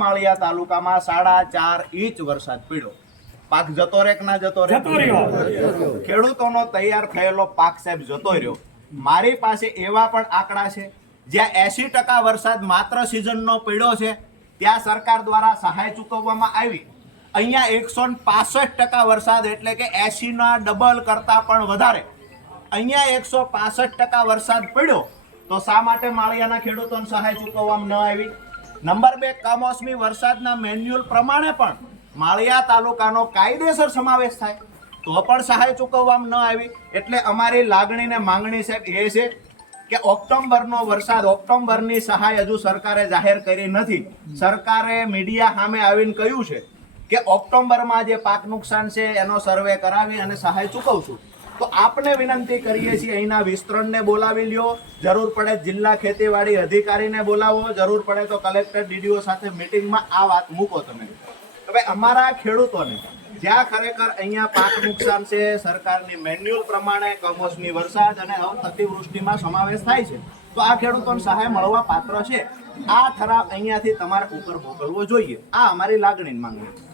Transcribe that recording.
માળિયા તાલુકામાં 4.5 ઇંચ વરસાદ પડ્યો. પાક જતો રે કે ના જતો રે? ખેડૂતોનો તૈયાર થયેલો પાક સાહેબ જતો રહ્યો. મારી પાસે એવા પણ આંકડા છે જ્યાં 80% વરસાદ માત્ર સિઝનનો પડ્યો છે, ત્યાં સરકાર દ્વારા સહાય ચૂકવવામાં આવી. અહીંયા 165% વરસાદ એટલે કે 80ના ડબલ કરતા પણ વધારે. અહીંયા 165% વરસાદ પડ્યો તો શા માટે માળિયાના ખેડૂતોને સહાય ચૂકવવામાં ન આવી? નંબર 2, કમોસમી વરસાદના મેન્યુઅલ પ્રમાણે પણ માળિયા તાલુકાનો કાયદેસર સમાવેશ થાય તો પણ સહાય ચૂકવવામાં ન આવી. એટલે અમારી લાગણી ને માંગણી સાહેબ એ છે કે ઓક્ટોબરનો વરસાદ, ઓક્ટોબરની સહાય હજુ સરકારે જાહેર કરી નથી. સરકારે મીડિયા સામે આવીને કહ્યું છે કે ઓક્ટોબરમાં જે પાક નુકસાન છે એનો સર્વે કરાવી અને સહાય ચૂકવશું. તો આપને વિનંતી કરીએ છીએ, અહીંના વિસ્તરણને બોલાવી લ્યો, જરૂર પડે જિલ્લા ખેતીવાડી અધિકારીને બોલાવો, જરૂર પડે તો કલેક્ટર ડીડીઓ સાથે મિટિંગમાં આ વાત મૂકો તમે. હવે અમારા ખેડૂતોને જ્યાં ખરેખર અહીંયા પાક નુકસાન છે, સરકારની મેન્યુઅલ પ્રમાણે કમોસમી વરસાદ અને અતિવૃષ્ટિમાં સમાવેશ થાય છે, તો આ ખેડૂતોને સહાય મળવા પાત્ર છે. આ ઠરાવ અહીંયાથી તમારા ઉપર મોકલવો જોઈએ. આ અમારી લાગણીની માંગણી.